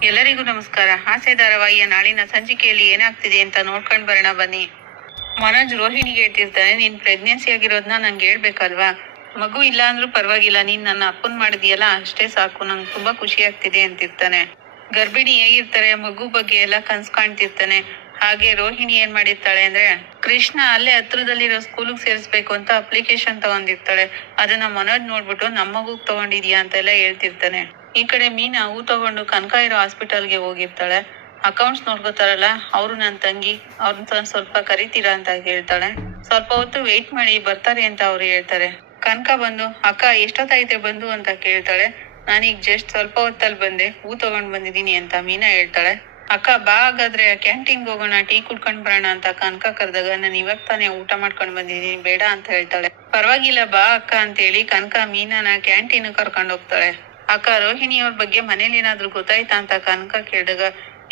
ಎಲ್ಲರಿಗೂ ನಮಸ್ಕಾರ. ಹಾಸ್ಯ ಧಾರಾವಾಹಿಯ ನಾಳಿನ ಸಂಚಿಕೆಯಲ್ಲಿ ಏನಾಗ್ತಿದೆ ಅಂತ ನೋಡ್ಕೊಂಡ್ ಬರೋಣ ಬನ್ನಿ. ಮನೋಜ್ ರೋಹಿಣಿಗೆ ಹೇಳ್ತಿರ್ತಾನೆ, ನೀನ್ ಪ್ರೆಗ್ನೆನ್ಸಿ ಆಗಿರೋದ್ನ ನಂಗೆ ಹೇಳ್ಬೇಕಲ್ವಾ? ಮಗು ಇಲ್ಲ ಅಂದ್ರೂ ಪರವಾಗಿಲ್ಲ, ನೀನ್ ನನ್ನ ಅಪ್ಪನ್ ಮಾಡಿದ್ಯಲ್ಲ, ಅಷ್ಟೇ ಸಾಕು, ನಂಗೆ ತುಂಬಾ ಖುಷಿ ಆಗ್ತಿದೆ, ಅಂತಿರ್ತಾನೆ. ಗರ್ಭಿಣಿ ಹೇಗಿರ್ತಾರೆ, ಮಗು ಬಗ್ಗೆ ಎಲ್ಲ ಕನ್ಸ್ ಕಾಣ್ತಿರ್ತಾನೆ. ಹಾಗೆ ರೋಹಿಣಿ ಏನ್ ಮಾಡಿರ್ತಾಳೆ ಅಂದ್ರೆ, ಕೃಷ್ಣ ಅಲ್ಲೇ ಹತ್ರದಲ್ಲಿರೋ ಸ್ಕೂಲ್ಗೆ ಸೇರಿಸ್ಬೇಕು ಅಂತ ಅಪ್ಲಿಕೇಶನ್ ತಗೊಂಡಿರ್ತಾಳೆ. ಅದನ್ನ ಮನೋಜ್ ನೋಡ್ಬಿಟ್ಟು ನಮ್ಮಗೂ ತಗೊಂಡಿದ್ಯಾ? ಅಂತೆಲ್ಲ ಹೇಳ್ತಿರ್ತಾನೆ. ಈ ಕಡೆ ಮೀನಾ ಹೂ ತಗೊಂಡು ಕನಕ ಇರೋ ಹಾಸ್ಪಿಟಲ್ಗೆ ಹೋಗಿರ್ತಾಳೆ. ಅಕೌಂಟ್ಸ್ ನೋಡ್ಕೋತಾರಲ್ಲ, ಅವರು ನನ್ನ ತಂಗಿ ಅವ್ರನ್ನ ಸ್ವಲ್ಪ ಕರಿತೀರಾ ಅಂತ ಹೇಳ್ತಾಳೆ. ಸ್ವಲ್ಪ ಹೊತ್ತು ವೆಯ್ಟ್ ಮಾಡಿ ಬರ್ತಾರೆ ಅಂತ ಅವ್ರು ಹೇಳ್ತಾರೆ. ಕನಕ ಬಂದು, ಅಕ್ಕ, ಎಷ್ಟೊತ್ತಾಯ್ತೆ ಬಂದು? ಅಂತ ಕೇಳ್ತಾಳೆ. ನಾನೀಗ ಜಸ್ಟ್ ಸ್ವಲ್ಪ ಹೊತ್ತಲ್ಲಿ ಬಂದೆ, ಹೂ ತಗೊಂಡ್ ಬಂದಿದ್ದೀನಿ ಅಂತ ಮೀನಾ ಹೇಳ್ತಾಳೆ. ಅಕ್ಕ, ಬಾ ಹಾಗಾದ್ರೆ ಕ್ಯಾಂಟೀನ್ ಹೋಗೋಣ, ಟೀ ಕುಡ್ಕೊಂಡ್ ಬರೋಣ ಅಂತ ಕನಕ ಕರೆದಾಗ, ನಾನು ಇವಾಗ ತಾನೇ ಊಟ ಮಾಡ್ಕೊಂಡ್ ಬಂದಿದ್ದೀನಿ, ಬೇಡ ಅಂತ ಹೇಳ್ತಾಳೆ. ಪರವಾಗಿಲ್ಲ, ಬಾ ಅಕ್ಕ ಅಂತ ಹೇಳಿ ಕನಕ ಮೀನಾನ ಕ್ಯಾಂಟೀನ್ ಕರ್ಕೊಂಡು ಹೋಗ್ತಾಳೆ. ಅಕ್ಕ ರೋಹಿಣಿ ಅವ್ರ ಬಗ್ಗೆ ಮನೇಲಿ ಏನಾದ್ರೂ ಗೊತ್ತಾಯ್ತಾ ಅಂತ ಕನಕ ಕೇಳಿದಾಗ,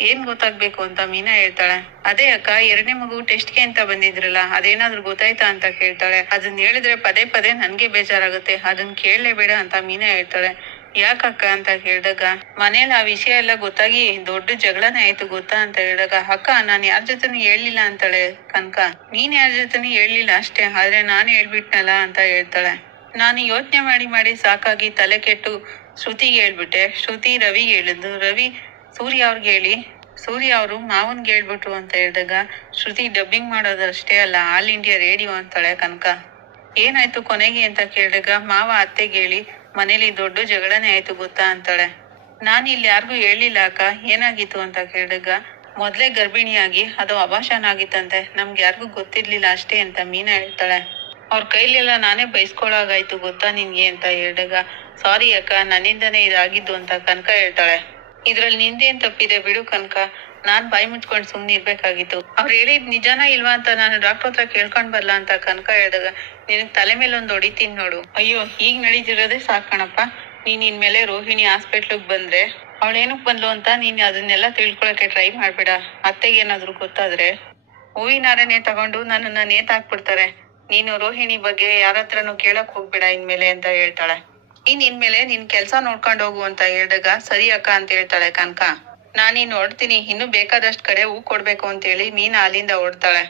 ಏನ್ ಗೊತ್ತಾಗ್ಬೇಕು ಅಂತ ಮೀನಾ ಹೇಳ್ತಾಳೆ. ಅದೇ ಅಕ್ಕ, ಎರಡನೇ ಮಗು ಟೆಸ್ಟ್ಗೆ ಅಂತ ಬಂದಿದ್ರಲ್ಲ, ಅದೇನಾದ್ರೂ ಗೊತ್ತಾಯ್ತಾ ಅಂತ ಕೇಳ್ತಾಳೆ. ಅದನ್ನ ಹೇಳಿದ್ರೆ ಪದೇ ಪದೇ ನನ್ಗೆ ಬೇಜಾರಾಗುತ್ತೆ. ಅದನ್ನ ಕೇಳಲೇಬೇಡ ಅಂತ ಮೀನಾ ಹೇಳ್ತಾಳೆ. ಯಾಕಕ್ಕ ಅಂತ ಕೇಳಿದಾಗ, ಮನೇಲಿ ಆ ವಿಷಯ ಎಲ್ಲ ಗೊತ್ತಾಗಿ ದೊಡ್ಡ ಜಗಳನೇ ಆಯ್ತು ಗೊತ್ತಾ ಅಂತ ಹೇಳಿದಾಗ, ಅಕ್ಕ, ನಾನ್ ಯಾರ ಜೊತೆನೂ ಹೇಳಿಲ್ಲ ಅಂತಾಳೆ ಕನಕ. ನೀನ್ ಯಾರ ಜೊತೆನೂ ಹೇಳಲಿಲ್ಲ ಅಷ್ಟೇ, ಆದ್ರೆ ನಾನು ಹೇಳ್ಬಿಟ್ನಲ್ಲ ಅಂತ ಹೇಳ್ತಾಳೆ. ನಾನು ಯೋಚನೆ ಮಾಡಿ ಮಾಡಿ ಸಾಕಾಗಿ ತಲೆ ಕೆಟ್ಟು ಶ್ರುತಿಗೆ ಹೇಳ್ಬಿಟ್ಟೆ. ಶ್ರುತಿ ರವಿಗೆ ಹೇಳಿದ್ದು. ರವಿ, ಸೂರ್ಯ ಅವ್ರಿಗೆ ಹೇಳಿ. ಸೂರ್ಯ ಅವರು ಮಾವನ್ಗೆ ಹೇಳ್ಬಿಟ್ರು ಅಂತ ಹೇಳಿದಾಗ, ಶ್ರುತಿ ಡಬ್ಬಿಂಗ್ ಮಾಡೋದಷ್ಟೇ ಅಲ್ಲ, ಆಲ್ ಇಂಡಿಯಾ ರೇಡಿಯೋ ಅಂತಾಳೆ ಕನಕ. ಏನಾಯ್ತು ಕೊನೆಗೆ ಅಂತ ಕೇಳಿದಾಗ, ಮಾವ ಅತ್ತೆಗೆ ಹೇಳಿ, ಮನೇಲಿ ದೊಡ್ಡ ಜಗಳನೇ ಆಯ್ತು ಗೊತ್ತಾ ಅಂತಾಳೆ. ನಾನು ಇಲ್ಲಿ ಯಾರಿಗೂ ಹೇಳಿಲ್ಲ ಅಕ್ಕ, ಏನಾಗಿತ್ತು ಅಂತ ಕೇಳಿದಾಗ, ಮೊದಲೇ ಗರ್ಭಿಣಿಯಾಗಿ ಅದು ಅಭಾಷಣ ಆಗಿತ್ತಂತೆ, ನಮ್ಗೆ ಯಾರಿಗೂ ಗೊತ್ತಿರ್ಲಿಲ್ಲ ಅಷ್ಟೇ ಅಂತ ಮೀನಾ ಹೇಳ್ತಾಳೆ. ಅವ್ರ ಕೈಲೆಲ್ಲ ನಾನೇ ಬೈಸ್ಕೊಳಾಗಾಯ್ತು ಗೊತ್ತಾ ನಿನ್ಗೆ ಅಂತ ಹೇಳಿದಾಗ, ಸಾರಿ ಅಕ್ಕ, ನನ್ನಿಂದನೇ ಇದಾಗಿದ್ದು ಅಂತ ಕನಕ ಹೇಳ್ತಾಳೆ. ಇದ್ರಲ್ಲಿ ನಿಂದೇನ್ ತಪ್ಪಿದೆ ಬಿಡು ಕನಕ, ನಾನ್ ಬಾಯಿ ಮುಚ್ಕೊಂಡ್ ಸುಮ್ನೆ ಇರ್ಬೇಕಾಗಿತ್ತು. ಅವ್ರು ಹೇಳಿದ್ ನಿಜಾನ ಇಲ್ವಾ ಅಂತ ನಾನು ಡಾಕ್ಟರ್ ಹತ್ರ ಕೇಳ್ಕೊಂಡ್ ಬರ್ಲಾ ಅಂತ ಕನಕ ಹೇಳ್ದಾಗ, ನಿನಗ್ ತಲೆ ಮೇಲೆ ಒಂದ್ ಹೊಡಿತೀನಿ ನೋಡು. ಅಯ್ಯೋ ಈಗ ನಡೀತಿರೋದೇ ಸಾಕಣಪ್ಪ ನೀನ್ ಇನ್ಮೇಲೆ ರೋಹಿಣಿ ಹಾಸ್ಪಿಟ್ಲಿಗ್ ಬಂದ್ರೆ ಅವಳೇನಕ್ ಬಂದ್ಲು ಅಂತ ನೀನ್ ಅದನ್ನೆಲ್ಲ ತಿಳ್ಕೊಳಕ್ಕೆ ಟ್ರೈ ಮಾಡ್ಬೇಡ. ಅತ್ತೆಗೆ ಏನಾದ್ರು ಗೊತ್ತಾದ್ರೆ ಹೂವಿನಾರನೆ ತಗೊಂಡು ನನ್ನನ್ನ ನೇತಾಕ್ಬಿಡ್ತಾರೆ. ನೀನು ರೋಹಿಣಿ ಬಗ್ಗೆ ಯಾರತ್ರನು ಕೇಳಕ್ ಹೋಗ್ಬೇಡ ಇನ್ಮೇಲೆ ಅಂತ ಹೇಳ್ತಾಳೆ. ಇನ್ ಇನ್ಮೇಲೆ ನಿನ್ ಕೆಲ್ಸ ನೋಡ್ಕೊಂಡ್ ಹೋಗು ಅಂತ ಹೇಳ್ದಾಗ ಸರಿ ಅಕ್ಕ ಅಂತ ಹೇಳ್ತಾಳೆ ಕನಕ. ನಾನೀನ್ ಹೊಡ್ತೀನಿ ಇನ್ನು ಬೇಕಾದಷ್ಟ್ ಕಡೆ ಹೂ ಕೊಡ್ಬೇಕು ಅಂತ ಹೇಳಿ ಮೀನಾ ಅಲ್ಲಿಂದ ಓಡ್ತಾಳೆ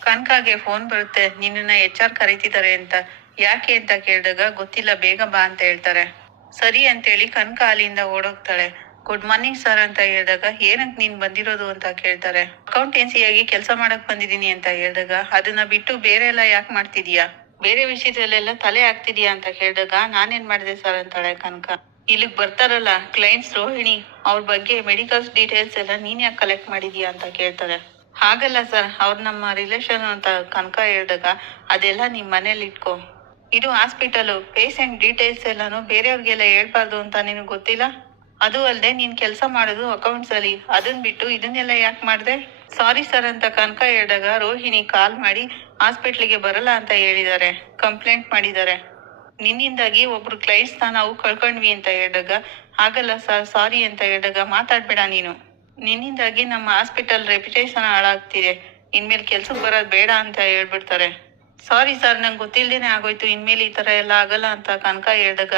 ಕನಕಾಗೆ ಫೋನ್ ಬರುತ್ತೆ ನಿನ್ನ ಎಚ್ ಆರ್ ಕರೀತಿದ್ದಾರೆ ಅಂತ. ಯಾಕೆ ಅಂತ ಕೇಳಿದಾಗ, ಗೊತ್ತಿಲ್ಲ, ಬೇಗ ಬಾ ಅಂತ ಹೇಳ್ತಾರೆ. ಸರಿ ಅಂತೇಳಿ ಕನಕ ಅಲ್ಲಿಂದ ಓಡೋಗ್ತಾಳೆ. ಗುಡ್ ಮಾರ್ನಿಂಗ್ ಸರ್ ಅಂತ ಹೇಳಿದಾಗ, ಏನಂತ ನೀನ್ ಬಂದಿರೋದು ಅಂತ ಕೇಳ್ತಾರೆ. ಅಕೌಂಟೆನ್ಸಿಯಾಗಿ ಕೆಲಸ ಮಾಡಕ್ ಬಂದಿದ್ದೀನಿ ಅಂತ ಹೇಳಿದಾಗ, ಅದನ್ನ ಬಿಟ್ಟು ಬೇರೆ ಎಲ್ಲ ಯಾಕೆ ಮಾಡ್ತಿದೀಯಾ? ಬೇರೆ ವಿಷಯದಲ್ಲೆಲ್ಲ ತಲೆ ಹಾಕ್ತಿದ್ಯಾ ಅಂತ ಕೇಳಿದಾಗ, ನಾನೇನ್ ಮಾಡಿದೆ ಸರ್ ಅಂತಾಳೆ ಕನಕ? ಇಲ್ಲಿಗ್ ಬರ್ತಾರಲ್ಲ ಕ್ಲೈಂಟ್ಸ್ ರೋಹಿಣಿ, ಅವ್ರ ಬಗ್ಗೆ ಮೆಡಿಕಲ್ಸ್ ಡೀಟೇಲ್ಸ್ ಎಲ್ಲ ನೀನ್ ಯಾಕೆ ಕಲೆಕ್ಟ್ ಮಾಡಿದ್ಯಾ ಅಂತ ಕೇಳ್ತಾರೆ. ಹಾಗಲ್ಲ ಸರ್ ಅವ್ರ ನಮ್ಮ ರಿಲೇಷನ್ ಅಂತ ಕನಕ ಹೇಳಿದಾಗ, ಅದೆಲ್ಲ ನಿಮ್ ಮನೇಲಿ ಇಟ್ಕೋ. ಇದು ಹಾಸ್ಪಿಟಲ್ ಪೇಷಂಟ್ ಡೀಟೇಲ್ಸ್ ಎಲ್ಲಾನು ಬೇರೆಯವ್ರಿಗೆಲ್ಲ ಹೇಳ್ಬಾರ್ದು ಅಂತ ನಿನಗೆ ಗೊತ್ತಿಲ್ಲ? ಅದು ಅಲ್ಲದೆ ನೀನ್ ಕೆಲಸ ಮಾಡೋದು ಅಕೌಂಟ್ಸ್ ಅಲ್ಲಿ. ಅದನ್ ಬಿಟ್ಟು ಇದನ್ನೆಲ್ಲ ಯಾಕೆ ಮಾಡ್ದೆ? ಸಾರಿ ಸರ್ ಅಂತ ಕನಕ ಹೇಳಿದಾಗ ರೋಹಿಣಿ ಕಾಲ್ ಮಾಡಿ ಹಾಸ್ಪಿಟ್ಲಿಗೆ ಬರಲ್ಲ ಅಂತ ಹೇಳಿದ್ದಾರೆ ಕಂಪ್ಲೇಂಟ್ ಮಾಡಿದ್ದಾರೆ ನಿನ್ನಿಂದಾಗಿ ಒಬ್ರು ಕ್ಲೈಂಟ್ಸ್ನ ನಾವು ಕಳ್ಕೊಂಡ್ವಿ ಅಂತ ಹೇಳಿದಾಗ ಆಗಲ್ಲ ಸರ್ ಸಾರಿ ಅಂತ ಹೇಳಿದಾಗ ಮಾತಾಡ್ಬೇಡ ನೀನು. ನಿನ್ನಿಂದಾಗಿ ನಮ್ಮ ಹಾಸ್ಪಿಟಲ್ ರೆಪ್ಯುಟೇಷನ್ ಹಾಳಾಗ್ತಿದೆ. ಇನ್ಮೇಲೆ ಕೆಲ್ಸಕ್ಕೆ ಬರೋದು ಬೇಡ ಅಂತ ಹೇಳ್ಬಿಡ್ತಾರೆ. ಸಾರಿ ಸರ್ ನಂಗೆ ಗೊತ್ತಿಲ್ದೇನೆ ಆಗೋಯ್ತು. ಇನ್ಮೇಲೆ ಈ ತರ ಎಲ್ಲ ಆಗಲ್ಲ ಅಂತ ಕನಕ ಹೇಳ್ದಾಗ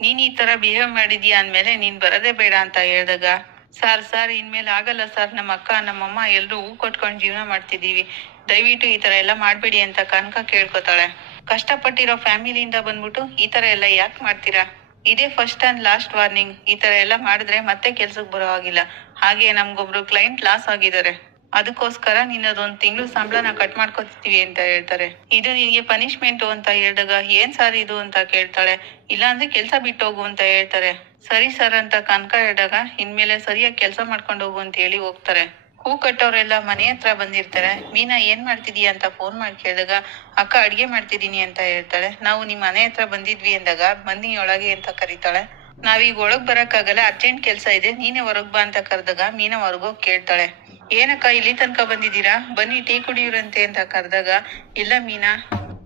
ನೀನ್ ಈ ತರ ಬಿಹೇವ್ ಮಾಡಿದ್ಯ ಅಂದ್ಮೇಲೆ ನೀನ್ ಬರೋದೇ ಬೇಡ ಅಂತ ಹೇಳ್ದಾಗ, ಸರ್ ಸರ್, ಇನ್ಮೇಲೆ ಆಗಲ್ಲ ಸರ್, ನಮ್ಮ ಅಕ್ಕ ನಮ್ಮಮ್ಮ ಎಲ್ರು ಹೂ ಕೊಟ್ಕೊಂಡ್ ಜೀವನ ಮಾಡ್ತಿದೀವಿ ದಯವಿಟ್ಟು ಈ ತರ ಎಲ್ಲ ಮಾಡ್ಬೇಡಿ ಅಂತ ಕನಕ ಕೇಳ್ಕೊತಾಳೆ. ಕಷ್ಟಪಟ್ಟಿರೋ ಫ್ಯಾಮಿಲಿಯಿಂದ ಬಂದ್ಬಿಟ್ಟು ಈ ತರ ಎಲ್ಲ ಯಾಕೆ ಮಾಡ್ತೀರಾ? ಇದೇ ಫಸ್ಟ್ ಅಂಡ್ ಲಾಸ್ಟ್ ವಾರ್ನಿಂಗ್ ಈ ತರ ಎಲ್ಲ ಮಾಡಿದ್ರೆ ಮತ್ತೆ ಕೆಲ್ಸಕ್ಕೆ ಬರೋ ಹಾಗಿಲ್ಲ. ಹಾಗೆ ನಮ್ಗೊಬ್ರು ಕ್ಲೈಂಟ್ ಲಾಸ್ ಆಗಿದ್ದಾರೆ. ಅದಕ್ಕೋಸ್ಕರ ನಿನ್ನದೊಂದ್ ತಿಂಗಳು ಸಂಬಳನ ಕಟ್ ಮಾಡ್ಕೊತಿದೀವಿ ಅಂತ ಹೇಳ್ತಾರೆ. ಇದು ನಿನ್ಗೆ ಪನಿಷ್ಮೆಂಟ್ ಅಂತ ಹೇಳಿದಾಗ ಏನ್ ಸರ್ ಇದು ಅಂತ ಕೇಳ್ತಾಳೆ. ಇಲ್ಲ ಅಂದ್ರೆ ಕೆಲ್ಸ ಬಿಟ್ಟು ಹೋಗು ಅಂತ ಹೇಳ್ತಾರೆ. ಸರಿ ಸರ್ ಅಂತ ಕನಕ ಹೇಳಿದಾಗ ಇನ್ಮೇಲೆ ಸರಿಯಾಗಿ ಕೆಲಸ ಮಾಡ್ಕೊಂಡು ಹೋಗು ಅಂತ ಹೇಳಿ ಹೋಗ್ತಾರೆ. ಹೂ ಕಟ್ಟೋರೆಲ್ಲ ಮನೆ ಹತ್ರ ಬಂದಿರ್ತಾರೆ. ಮೀನಾ ಏನ್ ಮಾಡ್ತಿದೀಯ ಅಂತ ಫೋನ್ ಮಾಡಿ ಕೇಳಿದಾಗ, ಅಕ್ಕ ಅಡ್ಗೆ ಮಾಡ್ತಿದೀನಿ ಅಂತ ಹೇಳ್ತಾಳೆ. ನಾವು ನಿಮ್ ಮನೆ ಹತ್ರ ಬಂದಿದ್ವಿ ಅಂದಾಗ, ಬನ್ನಿ ಒಳಗೆ ಅಂತ ಕರೀತಾಳೆ. ನಾವೀಗ ಒಳಗ್ ಬರಕ್ಕಾಗಲ್ಲ ಅರ್ಜೆಂಟ್ ಕೆಲ್ಸ ಇದೆ, ನೀನೇ ಹೊರಗ್ ಬಾ ಅಂತ ಕರೆದಾಗ ಮೀನಾ ಹೊರಗೋಗ್ ಕೇಳ್ತಾಳೆ. ಏನಕ್ಕ ಇಲ್ಲಿ ತನಕ ಬಂದಿದ್ದೀರಾ? ಬನ್ನಿ, ಟೀ ಕುಡಿಯುರಂತೆ ಅಂತ ಕರೆದಾಗ, ಇಲ್ಲ ಮೀನಾ,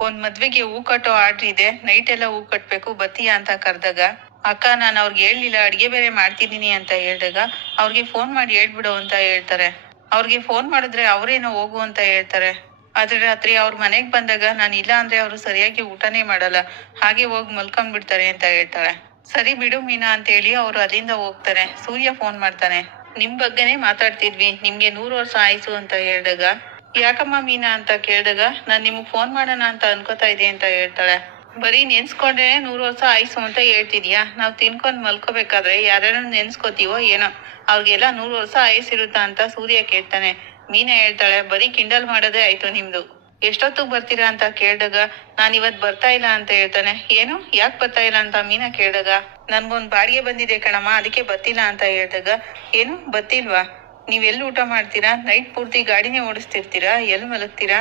ಒಂದ್ ಮದ್ವೆಗೆ ಹೂ ಕಟ್ಟೋ ಆರ್ಡ್ರ್ ಇದೆ ನೈಟ್ ಎಲ್ಲ ಹೂ ಕಟ್ಬೇಕು, ಬತ್ತೀಯಾ ಅಂತ ಕರೆದಾಗ, ಅಕ್ಕ ನಾನು ಅವ್ರಿಗೆ ಹೇಳಲಿಲ್ಲ, ಅಡ್ಗೆ ಬೇರೆ ಮಾಡ್ತಿದ್ದೀನಿ ಅಂತ ಹೇಳಿದಾಗ, ಅವ್ರಿಗೆ ಫೋನ್ ಮಾಡಿ ಹೇಳ್ಬಿಡು ಅಂತ ಹೇಳ್ತಾರೆ. ಅವ್ರಿಗೆ ಫೋನ್ ಮಾಡಿದ್ರೆ ಅವ್ರೇನೋ ಹೋಗು ಅಂತ ಹೇಳ್ತಾರೆ. ಆದ್ರೆ ರಾತ್ರಿ ಅವ್ರ ಮನೆಗ್ ಬಂದಾಗ ನಾನು ಇಲ್ಲ ಅಂದ್ರೆ ಅವ್ರು ಸರಿಯಾಗಿ ಊಟನೇ ಮಾಡಲ್ಲ, ಹಾಗೆ ಹೋಗಿ ಮಲ್ಕೊಂಡ್ಬಿಡ್ತಾರೆ ಅಂತ ಹೇಳ್ತಾಳೆ. ಸರಿ ಬಿಡು ಮೀನಾ ಅಂತ ಹೇಳಿ ಅವರು ಅಲ್ಲಿಂದ ಹೋಗ್ತಾರೆ. ಸೂರ್ಯ ಫೋನ್ ಮಾಡ್ತಾನೆ. ನಿಮ್ ಬಗ್ಗೆನೇ ಮಾತಾಡ್ತಿದ್ವಿ. ನಿಮ್ಗೆ ನೂರು ವರ್ಷ ಆಯ್ತು ಅಂತ ಹೇಳಿದಾಗ. ಯಾಕಮ್ಮ ಮೀನಾ ಅಂತ ಕೇಳಿದಾಗ, ನಾನ್ ನಿಮ್ಗೆ ಫೋನ್ ಮಾಡೋಣ ಅಂತ ಅನ್ಕೋತಾ ಇದ್ದೆ ಅಂತ ಹೇಳ್ತಾಳೆ. ಬರೀ ನೆನ್ಸ್ಕೊಂಡ್ರೆ ನೂರು ವರ್ಷ ಆಯ್ಸು ಅಂತ ಹೇಳ್ತಿದ್ಯಾ? ನಾವು ತಿನ್ಕೊಂಡ್ ಮಲ್ಕೋಬೇಕಾದ್ರೆ ಯಾರ್ಯಾರು ನೆನ್ಸ್ಕೋತೀವೋ ಏನೋ. ಅವ್ರಿಗೆಲ್ಲ ನೂರು ವರ್ಷ ಆಯಸ್ಸಿರುತ್ತಾ ಅಂತ ಸೂರ್ಯ ಕೇಳ್ತಾನೆ. ಮೀನಾ ಹೇಳ್ತಾಳೆ, ಬರೀ ಕಿಂಡಲ್ ಮಾಡೋದೇ ಆಯ್ತು ನಿಮ್ದು. ಎಷ್ಟೊತ್ತಿಗೆ ಬರ್ತೀರಾ ಅಂತ ಕೇಳಿದಾಗ, ನಾನ್ ಇವತ್ ಬರ್ತಾ ಇಲ್ಲ ಅಂತ ಹೇಳ್ತಾನೆ. ಏನು? ಯಾಕೆ ಬರ್ತಾ ಇಲ್ಲ ಅಂತ ಮೀನಾ ಕೇಳಿದಾಗ? ನನ್ಗೊಂದ್ ಬಾಡಿಗೆ ಬಂದಿದೆ ಕಣಮ್ಮ, ಅದಕ್ಕೆ ಬರ್ತಿಲ್ಲ ಅಂತ ಹೇಳಿದಾಗ, ಏನು? ಬತ್ತಿಲ್ವಾ ನೀವ್ ಎಲ್ಲಿ ಊಟ ಮಾಡ್ತೀರಾ? ನೈಟ್ ಪೂರ್ತಿ ಗಾಡಿನೇ ಓಡಿಸ್ತಿರ್ತೀರಾ? ಎಲ್ಲಿ ಮಲಗ್ತೀರಾ?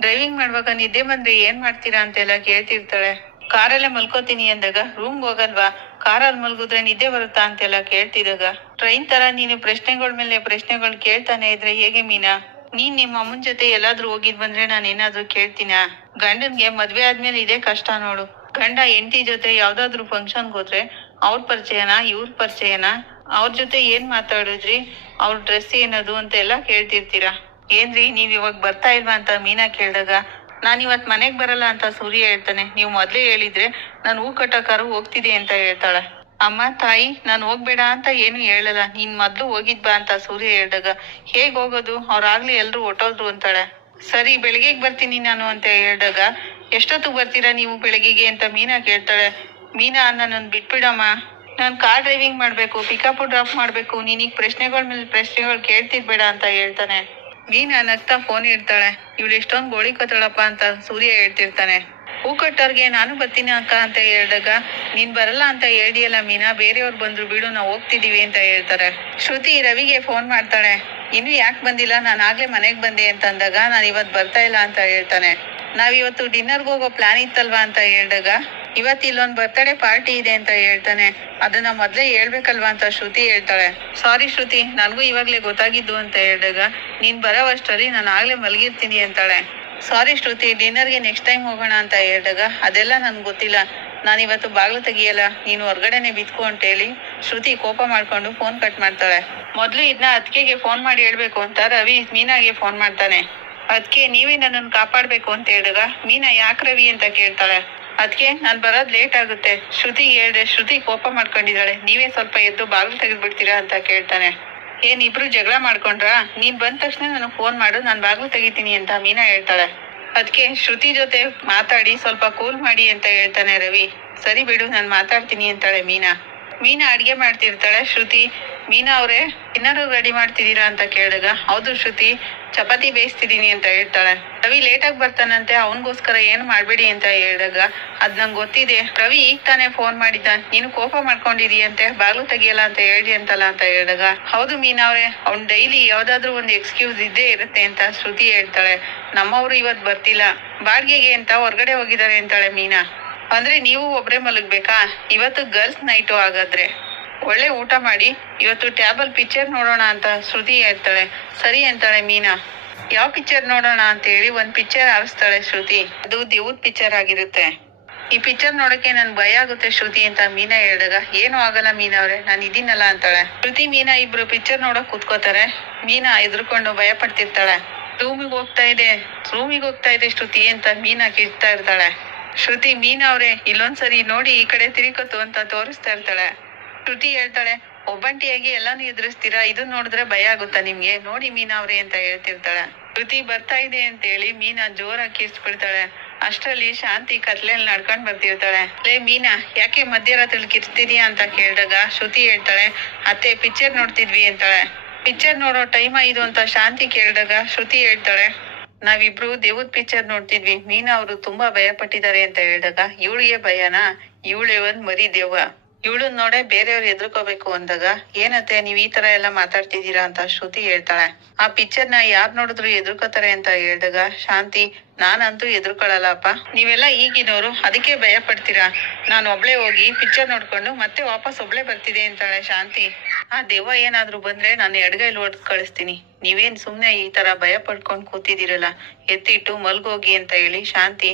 ಡ್ರೈವಿಂಗ್ ಮಾಡುವಾಗ ನಿದ್ದೆ ಬಂದ್ರೆ ಏನ್ ಮಾಡ್ತೀರಾ? ಅಂತೆಲ್ಲ ಕೇಳ್ತಿರ್ತಾಳೆ. ಕಾರಲ್ಲೇ ಮಲ್ಕೋತೀನಿ ಅಂದಾಗ ರೂಮ್ ಹೋಗಲ್ವಾ? ಕಾರಲ್ಲಿ ಮಲ್ಗುದ್ರೆ ನಿದ್ದೆ ಬರುತ್ತಾ? ಅಂತೆಲ್ಲ ಕೇಳ್ತಿದಾಗ ಟ್ರೈನ್ ತರ ನೀನು ಪ್ರಶ್ನೆಗಳ ಮೇಲೆ ಪ್ರಶ್ನೆಗಳು ಕೇಳ್ತಾನೆ ಇದ್ರೆ ಹೇಗೆ ಮೀನಾ? ನೀನ್ ನಿಮ್ಮ ಅಮ್ಮನ ಜೊತೆ ಎಲ್ಲಾದ್ರೂ ಹೋಗಿದ್ ಬಂದ್ರೆ ನಾನ್ ಏನಾದ್ರೂ ಕೇಳ್ತೀನ? ಗಂಡನ್ಗೆ ಮದ್ವೆ ಆದ್ಮೇಲೆ ಇದೇ ಕಷ್ಟ ನೋಡು. ಗಂಡ ಹೆಂಡತಿ ಜೊತೆ ಯಾವ್ದಾದ್ರು ಫಂಕ್ಷನ್ ಹೋದ್ರೆ ಅವ್ರ ಪರಿಚಯನ, ಇವ್ರ ಪರಿಚಯನ? ಅವ್ರ ಜೊತೆ ಏನ್ ಮಾತಾಡಿದ್ರಿ? ಅವ್ರ ಡ್ರೆಸ್ ಏನದು ಅಂತ ಎಲ್ಲ ಕೇಳ್ತಿರ್ತೀರಾ? ಏನ್ರಿ, ನೀವ್ ಇವಾಗ ಬರ್ತಾ ಇಲ್ವಾ ಅಂತ ಮೀನಾ ಕೇಳಿದಾಗ? ನಾನು ಇವತ್ ಮನೆಗ್ ಬರಲ್ಲ ಅಂತ ಸೂರ್ಯ ಹೇಳ್ತಾನೆ. ನೀವು ಮೊದ್ಲೇ ಹೇಳಿದ್ರೆ ನಾನ್ ಹೂ ಕಟ್ಟಕಾರು ಹೋಗ್ತಿದೆ ಅಂತ ಹೇಳ್ತಾಳೆ. ಅಮ್ಮ ತಾಯಿ, ನಾನು ಹೋಗ್ಬೇಡ ಅಂತ ಏನು ಹೇಳಲ್ಲ. ನೀನ್ ಮೊದ್ಲು ಹೋಗಿದ್ ಬಾ ಅಂತ ಸೂರ್ಯ ಹೇಳ್ದಾಗ. ಹೇಗ್ ಹೋಗೋದು? ಅವ್ರಾಗ್ಲಿ ಎಲ್ರು ಹೊಟ್ಟೋದ್ರು ಅಂತಾಳೆ. ಸರಿ, ಬೆಳಿಗ್ಗೆಗ್ ಬರ್ತೀನಿ ನಾನು ಅಂತ ಹೇಳಿದಾಗ. ಎಷ್ಟೊತ್ತಿಗೆ ಬರ್ತೀರಾ ನೀವು ಬೆಳಗ್ಗೆಗೆ ಅಂತ ಮೀನಾ ಕೇಳ್ತಾಳೆ. ಮೀನಾ ನನ್ನನ್ ಬಿಟ್ಬಿಡಮ್ಮ. ನಾನು ಕಾರ್ ಡ್ರೈವಿಂಗ್ ಮಾಡಬೇಕು, ಪಿಕಪ್ ಡ್ರಾಪ್ ಮಾಡಬೇಕು. ನೀನೀಗ ಪ್ರಶ್ನೆಗಳ ಮೇಲೆ ಪ್ರಶ್ನೆಗಳು ಕೇಳ್ತಿರ್ಬೇಡ ಅಂತ ಹೇಳ್ತಾನೆ. ಮೀನಾ ನಗ್ತಾ ಫೋನ್ ಇಡ್ತಾಳೆ. ಇವಳು ಎಷ್ಟೊಂದ್ ಗೋಳಿ ಕತ್ತಳಪ್ಪ ಅಂತ ಸೂರ್ಯ ಹೇಳ್ತಿರ್ತಾನೆ. ಹೂ ಕಟ್ಟೋರ್ಗೆ ನಾನು ಬರ್ತೀನಿ ಅಕ್ಕ ಅಂತ ಹೇಳಿದಾಗ, ನೀನ್ ಬರಲ್ಲ ಅಂತ ಹೇಳಿಯಲ್ಲ ಮೀನಾ, ಬೇರೆಯವ್ರು ಬಂದ್ರು ಬಿಡು, ನಾವು ಹೋಗ್ತಿದೀವಿ ಅಂತ ಹೇಳ್ತಾರೆ. ಶ್ರುತಿ ರವಿಗೆ ಫೋನ್ ಮಾಡ್ತಾಳೆ, ಇನ್ನು ಯಾಕೆ ಬಂದಿಲ್ಲ? ನಾನು ಆಗ್ಲೇ ಮನೆಗೆ ಬಂದೆ ಅಂತ ಅಂದಾಗ, ನಾನು ಇವತ್ತು ಬರ್ತಾ ಇಲ್ಲ ಅಂತ ಹೇಳ್ತಾನೆ. ನಾವಿವತ್ತು ಡಿನ್ನರ್ಗೆ ಹೋಗೋ ಪ್ಲಾನ್ ಇತ್ತಲ್ವಾ ಅಂತ ಹೇಳಿದಾಗ ಇವತ್ತು ಇಲ್ಲೊಂದು ಬರ್ತಡೇ ಪಾರ್ಟಿ ಇದೆ ಅಂತ ಹೇಳ್ತಾನೆ. ಅದನ್ನ ಮೊದಲೇ ಹೇಳ್ಬೇಕಲ್ವಾ ಅಂತ ಶ್ರುತಿ ಹೇಳ್ತಾಳೆ. ಸಾರಿ ಶ್ರುತಿ, ನನಗೂ ಇವಾಗ್ಲೇ ಗೊತ್ತಾಗಿದ್ದು ಅಂತ ಹೇಳಿದಾಗ, ನೀನ್ ಬರೋವಷ್ಟರಲ್ಲಿ ನಾನು ಆಗ್ಲೇ ಮಲಗಿರ್ತೀನಿ ಅಂತಾಳೆ. ಸಾರಿ ಶ್ರುತಿ ಡಿನ್ನರ್ಗೆ ನೆಕ್ಸ್ಟ್ ಟೈಮ್ ಹೋಗೋಣ ಅಂತ ಹೇಳಿದಾಗ ಅದೆಲ್ಲ ನನಗೆ ಗೊತ್ತಿಲ್ಲ. ನಾನು ಇವತ್ತು ಬಾಗ್ಲು ತೆಗಿಯಲ್ಲ, ನೀನು ಹೊರ್ಗಡೆನೆ ಅಂತ ಹೇಳಿ ಶ್ರುತಿ ಕೋಪ ಮಾಡ್ಕೊಂಡು ಫೋನ್ ಕಟ್ ಮಾಡ್ತಾಳೆ. ಮೊದಲು ಇದನ್ನ ಅದ್ಕೆಗೆ ಫೋನ್ ಮಾಡಿ ಹೇಳಬೇಕು ಅಂತ ರವಿ ಮೀನಾಗೆ ಫೋನ್ ಮಾಡ್ತಾನೆ. ಅದ್ಕೆ ನೀವೇ ನನ್ನನ್ನು ಕಾಪಾಡಬೇಕು ಅಂತ ಹೇಳಿದಾಗ ಮೀನಾ ಯಾಕೆ ರವಿ ಅಂತ ಕೇಳ್ತಾಳೆ. ಅದ್ಕೆ ನಾನು ಬರೋದು ಲೇಟ್ ಆಗುತ್ತೆ. ಶ್ರುತಿಗೆ ಹೇಳ್ದೆ, ಶ್ರುತಿ ಕೋಪ ಮಾಡ್ಕೊಂಡಿದ್ದಾಳೆ. ನೀವೇ ಸ್ವಲ್ಪ ಎದ್ದು ಬಾಗ್ಲು ತೆಗೆದ್ಬಿಡ್ತೀರಾ ಅಂತ ಕೇಳ್ತಾನೆ. ಏನ್ ಇಬ್ರು ಜಗಳ ಮಾಡ್ಕೊಂಡ್ರಾ? ನೀನ್ ಬಂದ ತಕ್ಷಣ ನನಗ್ ಫೋನ್ ಮಾಡು, ನಾನ್ ಬಾಗ್ಲು ತೆಗಿತೀನಿ ಅಂತ ಮೀನಾ ಹೇಳ್ತಾಳೆ. ಅದ್ಕೆ ಶ್ರುತಿ ಜೊತೆ ಮಾತಾಡಿ, ಸ್ವಲ್ಪ ಕೂಲ್ ಮಾಡಿ ಅಂತ ಹೇಳ್ತಾನೆ ರವಿ. ಸರಿ ಬಿಡು, ನಾನ್ ಮಾತಾಡ್ತೀನಿ ಅಂತಾಳೆ ಮೀನಾ. ಮೀನಾ ಅಡ್ಗೆ ಮಾಡ್ತಿರ್ತಾಳೆ, ಶ್ರುತಿ. ಮೀನಾ ಅವ್ರೆ ಇನ್ನಾರು ರೆಡಿ ಮಾಡ್ತಿದೀರಾ ಅಂತ ಕೇಳಿದಾಗ, ಹೌದು ಶ್ರುತಿ ಚಪಾತಿ ಬೇಯಿಸ್ತಿದ್ದೀನಿ ಅಂತ ಹೇಳ್ತಾಳೆ. ರವಿ ಲೇಟಾಗಿ ಬರ್ತಾನಂತೆ, ಅವನಿಗೋಸ್ಕರ ಏನು ಮಾಡಬೇಡಿ ಅಂತ ಹೇಳಿದಾಗ, ಅದ್ ನಂಗೆ ಗೊತ್ತಿದೆ. ರವಿ ಈಗ ತಾನೇ ಫೋನ್ ಮಾಡಿದ್ದ, ನೀನು ಕೋಪ ಮಾಡ್ಕೊಂಡಿದೀಯಂತೆ, ಬಾಗ್ಲು ತೆಗಿಯಲ್ಲ ಅಂತ ಹೇಳಿ ಅಂತಲ್ಲ ಅಂತ ಹೇಳಿದಾಗ, ಹೌದು ಮೀನಾ ಅವ್ರೆ, ಅವ್ನ್ ಡೈಲಿ ಯಾವ್ದಾದ್ರು ಒಂದು ಎಕ್ಸ್ಕ್ಯೂಸ್ ಇದ್ದೇ ಇರುತ್ತೆ ಅಂತ ಶ್ರುತಿ ಹೇಳ್ತಾಳೆ. ನಮ್ಮವ್ರು ಇವತ್ ಬರ್ತಿಲ್ಲ. ಬಾಡ್ಗೆಗೆ ಅಂತ ಹೊರ್ಗಡೆ ಹೋಗಿದ್ದಾರೆ ಅಂತಾಳೆ ಮೀನಾ. ಅಂದ್ರೆ ನೀವು ಒಬ್ರೇ ಮಲಗ್ಬೇಕಾ? ಇವತ್ತು ಗರ್ಲ್ಸ್ ನೈಟು ಹಾಗಾದ್ರೆ ಒಳ್ಳೆ ಊಟ ಮಾಡಿ, ಇವತ್ತು ಟ್ಯಾಬಲ್ ಪಿಕ್ಚರ್ ನೋಡೋಣ ಅಂತ ಶ್ರುತಿ ಹೇಳ್ತಾಳೆ. ಸರಿ ಅಂತಾಳೆ ಮೀನಾ. ಯಾವ ಪಿಕ್ಚರ್ ನೋಡೋಣ ಅಂತ ಹೇಳಿ ಒಂದ್ ಪಿಕ್ಚರ್ ಆರಿಸ್ತಾಳೆ ಶ್ರುತಿ. ಅದು ದೇವ್ರ ಪಿಕ್ಚರ್ ಆಗಿರುತ್ತೆ. ಈ ಪಿಕ್ಚರ್ ನೋಡಕ್ಕೆ ನನ್ ಭಯ ಆಗುತ್ತೆ ಶ್ರುತಿ ಅಂತ ಮೀನಾ ಹೇಳಿದಾಗ. ಏನು ಆಗಲ್ಲ ಮೀನಾ ಅವ್ರೆ, ನಾನು ಇದೀನಲ್ಲ ಅಂತಾಳೆ. ಶ್ರುತಿ, ಮೀನಾ ಇಬ್ರು ಪಿಕ್ಚರ್ ನೋಡಕ್ ಕೂತ್ಕೋತಾರೆ. ಮೀನಾ ಎದ್ರುಕೊಂಡು ಭಯ ಪಡ್ತಿರ್ತಾಳೆ. ರೂಮಿಗೆ ಹೋಗ್ತಾ ಇದೆ. ರೂಮಿಗೆ ಹೋಗ್ತಾ ಇದೆ ಶ್ರುತಿ ಅಂತ ಮೀನಾ ಕಿರ್ತಾ ಇರ್ತಾಳೆ. ಶ್ರುತಿ, ಮೀನಾ ಅವ್ರೆ, ಇಲ್ಲೊಂದ್ಸರಿ ನೋಡಿ ಈ ಕಡೆ ತಿರುಗತ್ತು ಅಂತ ತೋರಿಸ್ತಾ ಇರ್ತಾಳೆ. ಶ್ರುತಿ ಹೇಳ್ತಾಳೆ, ಒಬ್ಬಂಟಿಯಾಗಿ ಎಲ್ಲಾನು ಎದುರಿಸ್ತೀರಾ? ಇದು ನೋಡಿದ್ರೆ ಭಯ ಆಗುತ್ತಾ ನಿಮ್ಗೆ? ನೋಡಿ ಮೀನಾ ಅವ್ರೆ ಅಂತ ಹೇಳ್ತಿರ್ತಾಳೆ. ಶ್ರುತಿ ಬರ್ತಾ ಇದೆ ಅಂತ ಹೇಳಿ ಮೀನಾ ಜೋರಾಗಿ ಕಿರ್ಚ್ಬಿಡ್ತಾಳೆ. ಅಷ್ಟ್ರಲ್ಲಿ ಶಾಂತಿ ಕತ್ಲೆಯಲ್ಲಿ ನಡ್ಕೊಂಡ್ ಬರ್ತಿರ್ತಾಳೆ. ಲೇ ಮೀನಾ, ಯಾಕೆ ಮಧ್ಯರಾತ್ರಿ ಕಿರ್ತೀರಿ ಅಂತ ಕೇಳಿದಾಗ ಶ್ರುತಿ ಹೇಳ್ತಾಳೆ, ಅತ್ತೆ ಪಿಕ್ಚರ್ ನೋಡ್ತಿದ್ವಿ ಅಂತಾಳೆ. ಪಿಕ್ಚರ್ ನೋಡೋ ಟೈಮ್ ಇದು ಅಂತ ಶಾಂತಿ ಕೇಳಿದಾಗ ಶ್ರುತಿ ಹೇಳ್ತಾಳೆ, ನಾವಿಬ್ರು ದೇವದ್ ಪಿಕ್ಚರ್ ನೋಡ್ತಿದ್ವಿ. ಮೀನಾ ಅವರು ತುಂಬಾ ಭಯ ಪಟ್ಟಿದ್ದಾರೆ ಅಂತ ಹೇಳಿದಾಗ, ಇವಳಿಗೆ ಭಯನಾ? ಇವಳೇ ಒಂದ್ ಮರಿ ದೇವ ಇವಳನ್ ನೋಡೆ ಬೇರೆಯವ್ರು ಎದ್ರಕೋಬೇಕು ಅಂದಾಗ, ಏನತ್ತೆ, ನೀವ್ ಈ ತರ ಎಲ್ಲ ಮಾತಾಡ್ತಿದೀರಾ ಅಂತ ಶ್ರುತಿ ಹೇಳ್ತಾಳೆ. ಆ ಪಿಕ್ಚರ್ನ ಯಾರ್ ನೋಡಿದ್ರು ಎದುರ್ಕೋತಾರೆ ಅಂತ ಹೇಳ್ದಾಗ, ಶಾಂತಿ, ನಾನಂತೂ ಎದ್ರುಕೊಳ್ಳಲ್ಲಪ್ಪ. ನೀವೆಲ್ಲ ಈಗಿನವರು, ಅದಕ್ಕೆ ಭಯ ಪಡ್ತೀರಾ ನಾನ್ ಒಬ್ಳೆ ಹೋಗಿ ಪಿಕ್ಚರ್ ನೋಡ್ಕೊಂಡು ಮತ್ತೆ ವಾಪಸ್ ಒಬ್ಳೆ ಬರ್ತಿದೆ, ಅಂತಾಳೆ ಶಾಂತಿ. ಆ ದೆವ್ವ ಏನಾದ್ರೂ ಬಂದ್ರೆ ನಾನು ಎಡಗೈಲಿ ಹೊಡೆದು ಕಳಿಸ್ತೀನಿ. ನೀವೇನ್ ಸುಮ್ನೆ ಈ ತರ ಭಯ ಪಡ್ಕೊಂಡ್ ಕೂತಿದಿರಲ್ಲ ಎತ್ತಿಟ್ಟು ಮಲ್ಗೋಗಿ ಅಂತ ಹೇಳಿ ಶಾಂತಿ,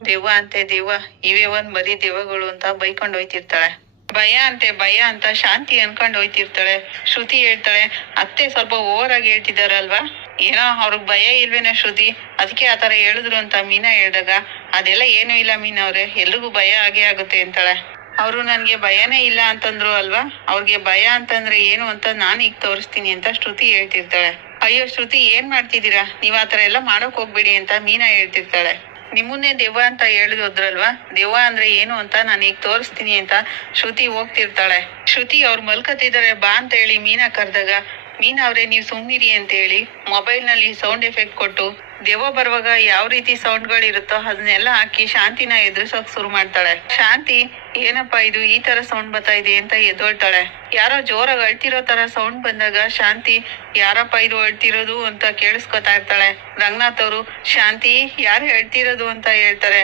ದೆವ್ವ ಅಂತೆ ದೆವ್ವ, ಇವೇ ಒಂದ್ ಮರಿ ದೆವ್ವಗಳು ಅಂತ ಬೈಕೊಂಡ್ ಹೋಯ್ತಿರ್ತಾಳೆ. ಭಯ ಅಂತೆ, ಭಯ ಅಂತ ಶಾಂತಿ ಅನ್ಕೊಂಡ್ ಹೋಯ್ತಿರ್ತಾಳೆ. ಶ್ರುತಿ ಹೇಳ್ತಾಳೆ, ಅತ್ತೆ ಸ್ವಲ್ಪ ಓವರ್ ಆಗಿ ಹೇಳ್ತಿದಾರಲ್ವಾ? ಏನೋ ಅವ್ರಿಗೆ ಭಯ ಇಲ್ವೇನೋ ಶ್ರುತಿ. ಅದಕ್ಕೆ ಆತರ ಹೇಳಿದ್ರು ಅಂತ ಮೀನಾ ಹೇಳ್ದಾಗ. ಅದೆಲ್ಲ ಏನೂ ಇಲ್ಲ ಮೀನಾ ಅವ್ರೆ, ಎಲ್ರಿಗೂ ಭಯ ಆಗೇ ಆಗುತ್ತೆ ಅಂತಾಳೆ. ಅವರು ನನಗೆ ಭಯನೇ ಇಲ್ಲ ಅಂತಂದ್ರು ಅಲ್ವಾ? ಅವ್ರಿಗೆ ಭಯ ಅಂತಂದ್ರೆ ಏನು ಅಂತ ನಾನು ಈಗ ತೋರಿಸ್ತೀನಿ ಅಂತ ಶ್ರುತಿ ಹೇಳ್ತಿರ್ತಾಳೆ. ಅಯ್ಯೋ ಶ್ರುತಿ, ಏನ್ ಮಾಡ್ತಿದ್ದೀರಾ? ಆ ಆತರ ಎಲ್ಲ ಮಾಡೋಕ್ ಹೋಗ್ಬೇಡಿ ಅಂತ ಮೀನಾ ಹೇಳ್ತಿರ್ತಾಳೆ. ನಿಮ್ಮನ್ನೇ ದೆವ್ವ ಅಂತ ಹೇಳಿದ್ರಲ್ವಾ? ದೆವ್ವ ಅಂದ್ರೆ ಏನು ಅಂತ ನಾನು ಈಗ ತೋರಿಸ್ತೀನಿ ಅಂತ ಶ್ರುತಿ ಹೋಗ್ತಿರ್ತಾಳೆ. ಶ್ರುತಿ ಅವ್ರು ಮಲ್ಕತ್ತಿದ್ದಾರೆ ಬಾ ಅಂತ ಹೇಳಿ ಮೀನಾ ಕರೆದಾಗ. ಮೀನಾ ಅವ್ರೆ, ನೀವು ಸುಮ್ಮನಿರಿ ಅಂತ ಹೇಳಿ ಮೊಬೈಲ್ನಲ್ಲಿ ಸೌಂಡ್ ಎಫೆಕ್ಟ್ ಕೊಟ್ಟು ದೆವ್ವ ಬರುವಾಗ ಯಾವ ರೀತಿ ಸೌಂಡ್ಗಳು ಇರುತ್ತೋ ಅದನ್ನೆಲ್ಲ ಹಾಕಿ ಶಾಂತಿನ ಎದುರಿಸೋಕ್ ಶುರು ಮಾಡ್ತಾಳೆ. ಶಾಂತಿ, ಏನಪ್ಪಾ ಇದು ಈ ತರ ಸೌಂಡ್ ಬರ್ತಾ ಇದೆ ಅಂತ ಎದ್ದೊಳ್ತಾಳೆ. ಯಾರೋ ಜೋರಾಗಿ ಅಳ್ತಿರೋ ತರ ಸೌಂಡ್ ಬಂದಾಗ ಶಾಂತಿ, ಯಾರಪ್ಪ ಇದು ಅಳ್ತಿರೋದು ಅಂತ ಕೇಳಿಸ್ಕೊತಾ ಇರ್ತಾಳೆ. ರಂಗನಾಥ್ ಅವರು, ಶಾಂತಿ, ಯಾರು ಹೇಳ್ತಿರೋದು ಅಂತ ಹೇಳ್ತಾರೆ.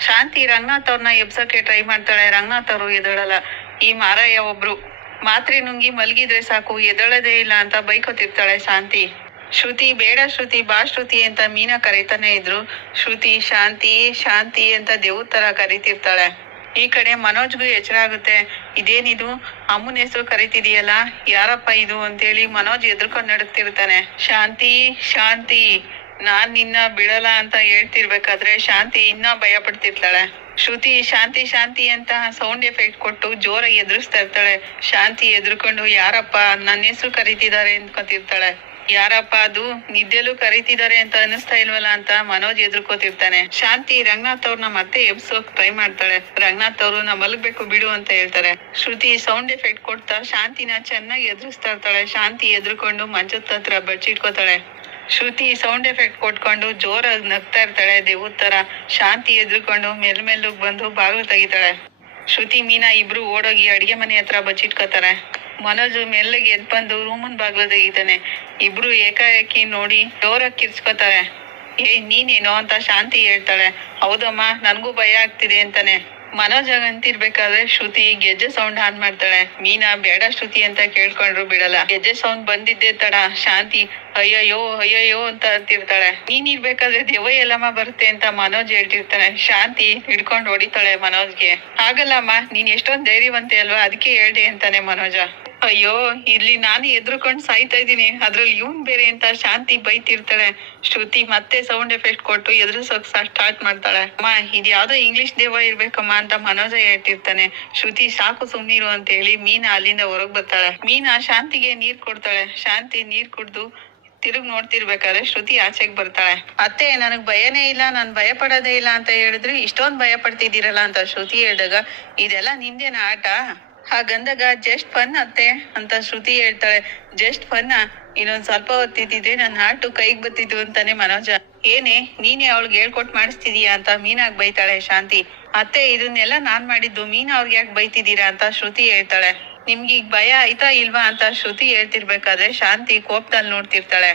ಶಾಂತಿ ರಂಗನಾಥ್ ಅವ್ರನ್ನ ಎಬ್ಸಕ್ಕೆ ಟ್ರೈ ಮಾಡ್ತಾಳೆ. ರಂಗನಾಥ್ ಅವರು ಎದೊಳಲ್ಲ ಈ ಮಾರಯ್ಯ ಒಬ್ರು, ಮಾತ್ರೆ ನುಂಗಿ ಮಲಗಿದ್ರೆ ಸಾಕು ಎದೊಳದೇ ಇಲ್ಲ ಅಂತ ಬೈಕೋತಿರ್ತಾಳೆ ಶಾಂತಿ. ಶ್ರುತಿ ಬೇಡ ಶ್ರುತಿ, ಬಾ ಶ್ರುತಿ ಅಂತ ಮೀನಾ ಕರೀತಾನೆ ಇದ್ರು. ಶ್ರುತಿ, ಶಾಂತಿ ಶಾಂತಿ ಅಂತ ದೇವ್ರ ತರ ಕರಿತಿರ್ತಾಳೆ. ಈ ಕಡೆ ಮನೋಜ್ಗೂ ಎಚ್ಚರ ಆಗುತ್ತೆ. ಇದೇನಿದು ಅಮ್ಮನ ಹೆಸರು ಕರಿತಿದೀಯಲ್ಲ, ಯಾರಪ್ಪ ಇದು ಅಂತೇಳಿ ಮನೋಜ್ ಎದ್ರುಕೊಂಡ್ ನಡುಕ್ತಿರ್ತಾನೆ ಶಾಂತಿ ಶಾಂತಿ, ನಾನ್ ನಿನ್ನ ಬಿಡಲ್ಲ ಅಂತ ಹೇಳ್ತಿರ್ಬೇಕಾದ್ರೆ ಶಾಂತಿ ಇನ್ನ ಭಯ ಪಡ್ತಿರ್ತಾಳೆ. ಶ್ರುತಿ, ಶಾಂತಿ ಶಾಂತಿ ಅಂತ ಸೌಂಡ್ ಎಫೆಕ್ಟ್ ಕೊಟ್ಟು ಜೋರಾಗಿ ಎದುರಿಸ್ತಾ ಇರ್ತಾಳೆ. ಶಾಂತಿ ಎದ್ರುಕೊಂಡು ಯಾರಪ್ಪ ನನ್ನ ಹೆಸರು ಕರಿತಿದ್ದಾರೆ ಅಂದ್ಕೊತಿರ್ತಾಳೆ. ಯಾರಪ್ಪ ಅದು? ನಿದ್ದೆಲೂ ಕರೀತಿದ್ದಾರೆ ಅಂತ ಅನಿಸ್ತಾ ಇಲ್ವಲ್ಲ ಅಂತ ಮನೋಜ್ ಎದುರ್ಕೋತಿರ್ತಾನೆ ಶಾಂತಿ ರಂಗನಾಥ್ ಅವ್ರನ್ನ ಮತ್ತೆ ಎಬ್ಸೋಕ್ ಟ್ರೈ ಮಾಡ್ತಾಳೆ. ರಂಗನಾಥ್ ಅವರು ನಾ ಮಲಗ್ಬೇಕು ಬಿಡು ಅಂತ ಹೇಳ್ತಾರೆ. ಶ್ರುತಿ ಸೌಂಡ್ ಎಫೆಕ್ಟ್ ಕೊಡ್ತಾ ಶಾಂತಿನ ಚೆನ್ನಾಗಿ ಎದುರಿಸ್ತಾ ಇರ್ತಾಳೆ. ಶಾಂತಿ ಎದುರ್ಕೊಂಡು ಮಂಚದ ಹತ್ರ ಬಚ್ಚಿಟ್ಕೋತಾಳೆ ಶ್ರುತಿ ಸೌಂಡ್ ಎಫೆಕ್ಟ್ ಕೊಟ್ಕೊಂಡು ಜೋರಾಗಿ ನಗ್ತಾ ಇರ್ತಾಳೆ ದೇವ್ರ ತರ ಶಾಂತಿ ಎದ್ರುಕೊಂಡು ಮೆಲ್ ಮೆಲ್ಲಗ್ ಬಂದು ಬಾಗಿಲು ತೆಗಿತಾಳೆ. ಶ್ರುತಿ, ಮೀನಾ ಇಬ್ರು ಓಡೋಗಿ ಅಡಿಗೆ ಮನೆ ಹತ್ರ ಬಚ್ಚಿಟ್ಕೋತಾರೆ ಮನೋಜ್ ಮೆಲ್ಲಗೆ ಎದ್ ಬಂದು ರೂಮನ್ ಬಾಗ್ಲು ತೆಗಿತಾನೆ ಇಬ್ರು ಏಕಾಏಕಿ ನೋಡಿ ಜೋರಾಗಿ ಕಿರ್ಸ್ಕೊತಾರೆ ಏಯ್ ನೀನೇನೋ ಅಂತ ಶಾಂತಿ ಹೇಳ್ತಾಳೆ. ಹೌದಮ್ಮ, ನನ್ಗೂ ಭಯ ಆಗ್ತಿದೆ ಅಂತಾನೆ. ಮನೋಜ್ ಅಂತಿರ್ಬೇಕಾದ್ರೆ ಶ್ರುತಿ ಗೆಜ್ಜೆ ಸೌಂಡ್ ಆನ್ ಮಾಡ್ತಾಳೆ. ಮೀನಾ, ಬೇಡ ಶ್ರುತಿ ಅಂತ ಕೇಳ್ಕೊಂಡ್ರು ಬಿಡಲ್ಲ. ಗೆಜ್ಜೆ ಸೌಂಡ್ ಬಂದಿದ್ದೆ ತಡ, ಶಾಂತಿ. ಅಯ್ಯಯ್ಯೋ ಅಯ್ಯಯ್ಯೋ ಅಂತ ಅಂತಿರ್ತಾಳೆ. ನೀನ್ ಇರ್ಬೇಕಾದ್ರೆ ದೆವ್ವ ಎಲ್ಲಮ್ಮ ಬರುತ್ತೆ ಅಂತ ಮನೋಜ್ ಹೇಳ್ತಿರ್ತಾನೆ. ಶಾಂತಿ, ಹಿಡ್ಕೊಂಡ್ ಹೊಡಿತಾಳೆ ಮನೋಜ್ಗೆ. ಆಗಲ್ಲಮ್ಮ ನೀನ್ ಎಷ್ಟೊಂದ್ ಧೈರ್ಯವಂತೆ ಅಲ್ವಾ? ಅದಕ್ಕೆ ಹೇಳ್ದೆ ಅಂತಾನೆ ಮನೋಜ. ಅಯ್ಯೋ, ಇಲ್ಲಿ ನಾನು ಎದ್ರುಕೊಂಡ್ ಸಾಯ್ತಾ ಇದ್ದೀನಿ. ಅದ್ರಲ್ಲಿ ಇವನ್ ಬೇರೆ ಅಂತ ಶಾಂತಿ ಬೈತಿರ್ತಾಳೆ. ಶ್ರುತಿ ಮತ್ತೆ ಸೌಂಡ್ ಎಫೆಕ್ಟ್ ಕೊಟ್ಟು ಎದುರಿಸೋಕ್ ಸ್ಟಾರ್ಟ್ ಮಾಡ್ತಾಳೆ. ಅಮ್ಮ, ಇದ್ ಯಾವ್ದೋ ಇಂಗ್ಲಿಷ್ ದೇವ ಇರ್ಬೇಕಮ್ಮ ಅಂತ ಮನೋಜ ಹೇಳ್ತಿರ್ತಾನೆ. ಶ್ರುತಿ ಸಾಕು ಸುಮ್ನಿರು ಅಂತ ಹೇಳಿ ಮೀನಾ ಅಲ್ಲಿಂದ ಹೊರಗ್ ಬರ್ತಾಳೆ. ಮೀನಾ ಶಾಂತಿಗೆ ನೀರ್ ಕೊಡ್ತಾಳೆ. ಶಾಂತಿ ನೀರ್ ಕುಡ್ದು ತಿರುಗ್ ನೋಡ್ತಿರ್ಬೇಕಾದ್ರೆ ಶ್ರುತಿ ಆಚೆಗ್ ಬರ್ತಾಳೆ. ಅತ್ತೆ, ನನಗ್ ಭಯನೇ ಇಲ್ಲ, ನಾನ್ ಭಯ ಪಡೋದೇ ಇಲ್ಲ ಅಂತ ಹೇಳಿದ್ರು, ಇಷ್ಟೊಂದ್ ಭಯ ಪಡ್ತಿದ್ದೀರಲ್ಲ ಅಂತ ಶ್ರುತಿ ಹೇಳಿದಾಗ, ಇದೆಲ್ಲ ನಿಂದೇನ ಆಟ? ಹಾಗಂದಾಗ ಜಸ್ಟ್ ಫನ್ ಅತ್ತೆ ಅಂತ ಶ್ರುತಿ ಹೇಳ್ತಾಳೆ. ಜಸ್ಟ್ ಫನ್ನ? ಇನ್ನೊಂದ್ ಸ್ವಲ್ಪ ಹೊತ್ತಿದ್ದಿದ್ರೆ ನನ್ನ ಹಾಟು ಕೈಗ್ ಬತ್ತಿತ್ತು ಅಂತಾನೆ ಮನೋಜ. ಏನೇ, ನೀನೇ ಅವಳಿಗೆ ಹೇಳ್ಕೊಟ್ ಮಾಡಿಸ್ತಿದೀಯಾ ಅಂತ ಮೀನಾಗ್ ಬೈತಾಳೆ ಶಾಂತಿ. ಅತ್ತೆ, ಇದನ್ನೆಲ್ಲ ನಾನ್ ಮಾಡಿದ್ದು ಮೀನಾ ಅವ್ರಿಗೆ ಯಾಕೆ ಬೈತಿದ್ದೀರಾ ಅಂತ ಶ್ರುತಿ ಹೇಳ್ತಾಳೆ. ನಿಮ್ಗೆ ಈಗ ಭಯ ಆಯ್ತಾ ಇಲ್ವಾ ಅಂತ ಶ್ರುತಿ ಹೇಳ್ತಿರ್ಬೇಕಾದ್ರೆ ಶಾಂತಿ ಕೋಪದಲ್ಲಿ ನೋಡ್ತಿರ್ತಾಳೆ.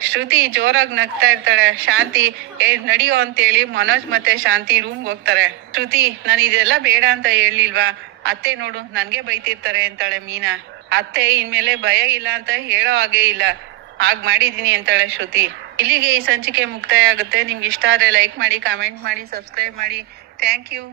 ಶ್ರುತಿ ಜೋರಾಗಿ ನಗ್ತಾ ಇರ್ತಾಳೆ. ಶಾಂತಿ, ಏ, ನಡಿಯೋ ಅಂತೇಳಿ ಮನೋಜ್ ಮತ್ತೆ ಶಾಂತಿ ರೂಮ್ಗೆ ಹೋಗ್ತಾರೆ. ಶ್ರುತಿ, ನಾನು ಇದೆಲ್ಲ ಬೇಡ ಅಂತ ಹೇಳಿಲ್ವಾ ಅತ್ತೆ ನೋಡು, ನನ್ಗೆ ಬೈತಿರ್ತಾರೆ ಅಂತಾಳೆ ಮೀನಾ. ಅತ್ತೆ ಇನ್ಮೇಲೆ ಭಯ ಇಲ್ಲ ಅಂತ ಹೇಳೋ ಹಾಗೆ ಇಲ್ಲ. ಹಾಗ್ ಮಾಡಿದೀನಿ ಅಂತಾಳೆ ಶ್ರುತಿ. ಇಲ್ಲಿಗೆ ಈ ಸಂಚಿಕೆ ಮುಕ್ತಾಯ ಆಗುತ್ತೆ. ನಿಮ್ಗೆ ಇಷ್ಟ ಆದರೆ ಲೈಕ್ ಮಾಡಿ ಕಾಮೆಂಟ್ ಮಾಡಿ ಸಬ್ಸ್ಕ್ರೈಬ್ ಮಾಡಿ. Thank you